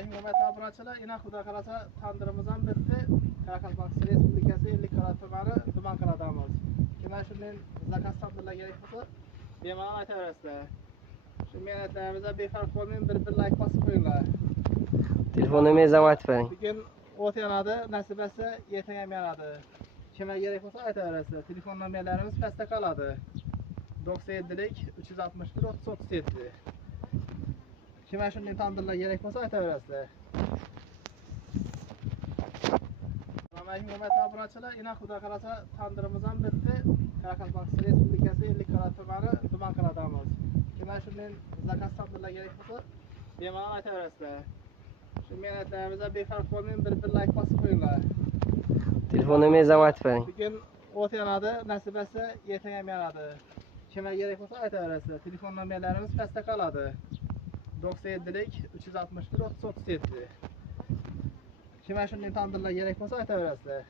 Assalamualaikum hurmatli obunachilar. Ina xudo qalasa tandirimiz ham bitdi. Qoraqalpog'iston Respublikasi 50 qarat tumani tuman qiladamiz. Kimlar shundan zakaz tandirlar kerak bo'lsa, bemalol aytaverasizlar. Shu menatlarimizda befarq bo'lmang, bir like bosib qo'yinglar. Telefon nomeringizni ham aytib bering. Bugun o't yanadi, nasib etsa ertaga ham yanadi. Kimlar kerak bo'lsa aytaverasizlar. Telefon nomerlarimiz pastda qoladi. 97lik 361 37. Kimlar shunday tandirlar kerak bo'lsa aytaverasizlar. Assalomualaikum hurmatli obunachilar. Ina xudo qalasa tandirimiz ham bitdi. Qoraqalpog'iston Respublikasi 50 qarat tumani tuman qiladamiz. Kimlar shunday zakaz tandirlar kerak bo'lsa, bemalol aytaverasizlar. Shu menatlarimizda befarq bo'lmang, bir like bosib qo'yinglar. Telefon nomeringizni ham aytib bering. Bugun o't yanadi, nasib etsa ertaga ham yanadi. Kimlar kerak bo'lsa aytaverasizlar. Telefon nomerlarimiz pastda qoladi. 97lik 361 37. Kimlar shunday tandirlar kerak bo'lsa aytaverasizlar.